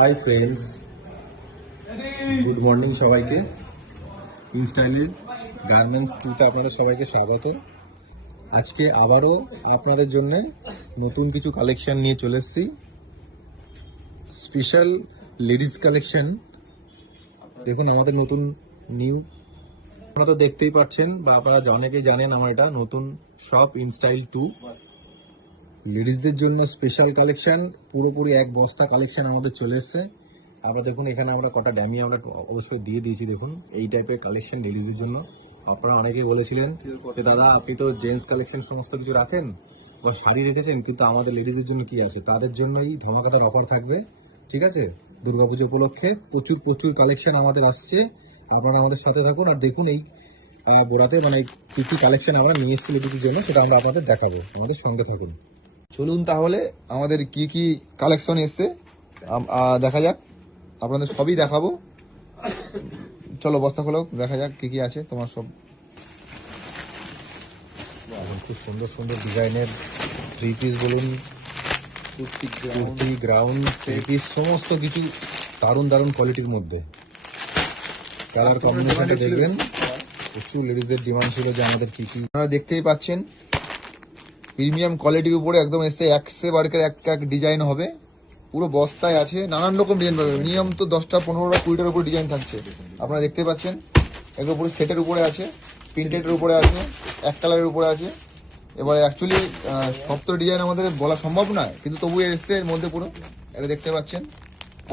Hi friends, good morning সবাইকে। ইনস্টাইলের garments 2তে আপনাদের সবাইকে স্বাগত। আজকে আবারও আপনাদের জন্য নতুন কিছু কালেকশন নিয়ে চলে এসেছি। Special ladies collection. দেখুন আমাদের নতুন নিউ, আপনারা তো দেখতেই পাচ্ছেন বা আপনারা অনেকেই জানেন আমার এটা নতুন শপ ইনস্টাইল 2। লেডিসদের জন্য স্পেশাল কালেকশন, পুরোপুরি এক বস্তা কালেকশন আমাদের চলে এসছে। আমরা দেখুন এখানে আমরা কটা ড্যামি আমরা অবশ্যই দিয়ে দিয়েছি। দেখুন এই টাইপের কালেকশন লেডিসদের জন্য। আপনারা অনেকেই বলেছিলেন যে দাদা আপনি তো জেন্টস কালেকশন সমস্ত কিছু রাখেন বা শাড়ি রেখেছেন, কিন্তু আমাদের লেডিসদের জন্য কি আছে? তাদের জন্যই ধমাকাদার অফার থাকবে, ঠিক আছে? দুর্গাপুজো উপলক্ষে প্রচুর প্রচুর কালেকশন আমাদের আসছে। আপনারা আমাদের সাথে থাকুন আর দেখুন এই গোড়াতে মানে কি কি কালেকশন আমরা নিয়ে এসেছি লেডিসদের জন্য, সেটা আমরা আপনাদের দেখাবো। আমাদের সঙ্গে থাকুন। চলুন তাহলে আমাদের কি কি কালেকশন এসছে দেখা যাক। আপনাদের সবই দেখাবো। চলো বস্তা খোলো, দেখা যাক কি কি আছে তোমার সব। খুব সুন্দর সুন্দর ডিজাইনের থ্রি পিস বলুন, কুর্তি, গ্রাউন্ড, থ্রি পিস, সমস্ত কিছু দারুণ দারুণ কোয়ালিটির মধ্যে। কালার কম্বিনেশনটা দেখবেন, প্রচুর লেডিসদের ডিমান্ড ছিল যে আমাদের কি কি। আপনারা দেখতেই পাচ্ছেন প্রিমিয়াম কোয়ালিটির উপরে একদম এসছে। একশে বার্কের এক ডিজাইন হবে, পুরো বস্তায় আছে, নানান রকম ডিজাইন পাবে। মিনিমাম তো 10টা 15টা 20টার উপর ডিজাইন থাকছে। আপনারা দেখতে পাচ্ছেন এগুলো পুরো সেটের উপরে আছে, প্রিন্টেডের উপরে আছে, এক কালারের উপরে আছে। এবারে অ্যাকচুয়ালি সব তো ডিজাইন আমাদের বলা সম্ভব নয়, কিন্তু তবু এসছে এর মধ্যে পুরো। এটা দেখতে পাচ্ছেন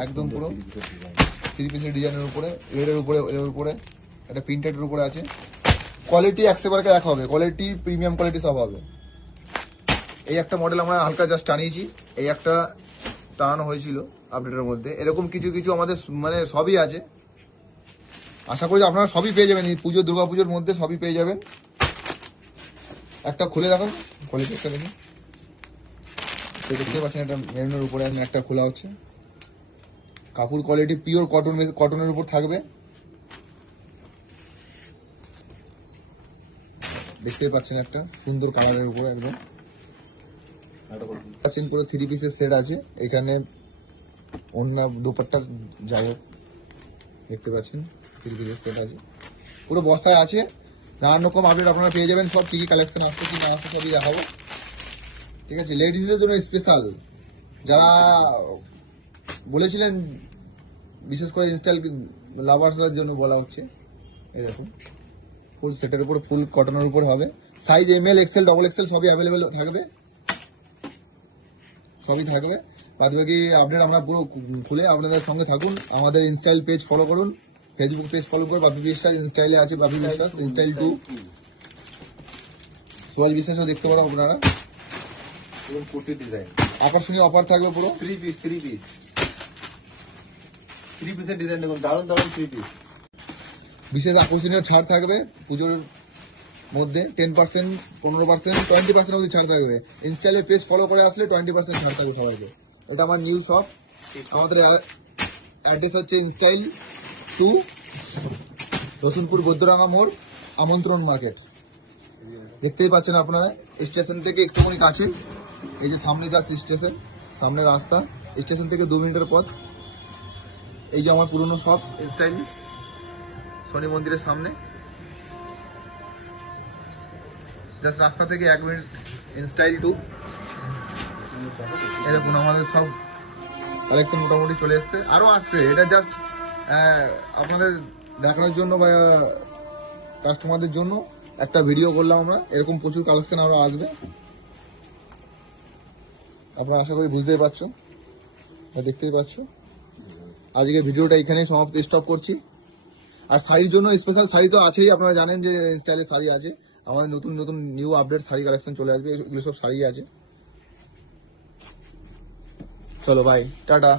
একদম পুরো থ্রি পিসের ডিজাইনের উপরে, রেডের উপরে, এর উপরে এটা প্রিন্টেডের উপরে আছে। কোয়ালিটি একশে বার্কের এক হবে, কোয়ালিটি প্রিমিয়াম কোয়ালিটি সব হবে। এই একটা মডেল আমরা হালকা জাস্ট টানিয়েছি, এই একটা টানানো হয়েছিল আপডেটের মধ্যে। এরকম কিছু কিছু আমাদের মানে সবই আছে। আশা করি আপনারা সবই পেয়ে যাবেন এই পুজো, দুর্গাপুজোর মধ্যে সবই পেয়ে যাবেন। একটা খুলে দেখুন কোয়ালিটি, একটা দেখুন। দেখতে পাচ্ছেন একটা মেরুনের উপরে একটা খোলা হচ্ছে। কাপড় কোয়ালিটি পিওর কটনের উপর থাকবে। দেখতেই পাচ্ছেন একটা সুন্দর কালারের উপরে একদম পাচ্ছেন। পুরো থ্রি পিসের সেট আছে এখানে, অন্য দুপাট্টা যাই হোক দেখতে পাচ্ছেন থ্রি পিসের সেট আছে, পুরো বস্তায় আছে। নানান রকম আপডেট আপনারা পেয়ে যাবেন। সব কি কি কালেকশন আসছে কি না আসছে সবই দেখাবো, ঠিক আছে? লেডিসদের জন্য স্পেশাল, যারা বলেছিলেন বিশেষ করে ইনস্টাইল লাভার্সদের জন্য বলা হচ্ছে। এই দেখুন ফুল সেটের উপর, ফুল কটনের উপর হবে। সাইজ ML, XL, XXL সবই অ্যাভেলেবেল থাকবে, সবই থাকবে। বাদ বাকি আপডেট আমরা পুরো খুলে আপনাদের সঙ্গে থাকুন। আমাদের ইনস্টাইল পেজ ফলো করুন, ফেসবুক পেজ ফলো করে বাপি বিশ্বাস ইনস্টাইলে আছে, বাপি বিশ্বাস ইনস্টাইল 2। সোয়াল বিশ্বাসও দেখতে পারো আপনারা। কুর্তি ডিজাইন আকর্ষণীয় অফার থাকবে পুরো। থ্রি পিসের ডিজাইন দেখুন, দারুণ দারুণ থ্রি পিস। বিশেষ আকর্ষণীয় ছাড় থাকবে পুজোর মধ্যে। 10%, 15%, 20% অবধি ছাড় থাকবে। ইনস্টাইলে পেজ ফলো করে আসলে 20% ছাড় থাকবে সবাইকে। এটা আমার নিউ শপ। আমাদের অ্যাড্রেস হচ্ছে ইনস্টাইল 2, রসুনপুর বৈদ্যরাঙ্গা মোড়, আমন্ত্রণ মার্কেট। দেখতেই পাচ্ছেন আপনারা স্টেশন থেকে একটুখানি কাছে। এই যে সামনে যাচ্ছে স্টেশন, সামনে রাস্তা, স্টেশন থেকে 2 মিনিটের পথ। এই যে আমার পুরনো শপ ইনস্টাইল, শনি মন্দিরের সামনে, জাস্ট রাস্তা থেকে 1 মিনিট। ইনস্টাইল 2 এরকম আমাদের সব কালেকশন মোটামুটি চলে এসছে, আরো আসছে। এটা জাস্ট আপনাদের দেখানোর জন্য বা কাস্টমারদের জন্য একটা ভিডিও করলাম আমরা। এরকম প্রচুর কালেকশন আরো আসবে, আপনারা আশা করি বুঝতেই পারছো, দেখতেই পাচ্ছ। আজকে ভিডিওটা এখানেই স্টপ করছি। আর শাড়ির জন্য স্পেশাল শাড়ি তো আছেই, আপনারা জানেন যে স্টাইলের শাড়ি আছে। আমাদের নতুন নতুন নিউ আপডেট শাড়ি কালেকশন চলে আসবে, এগুলো সব শাড়ি আছে। চলো বাই, টাটা।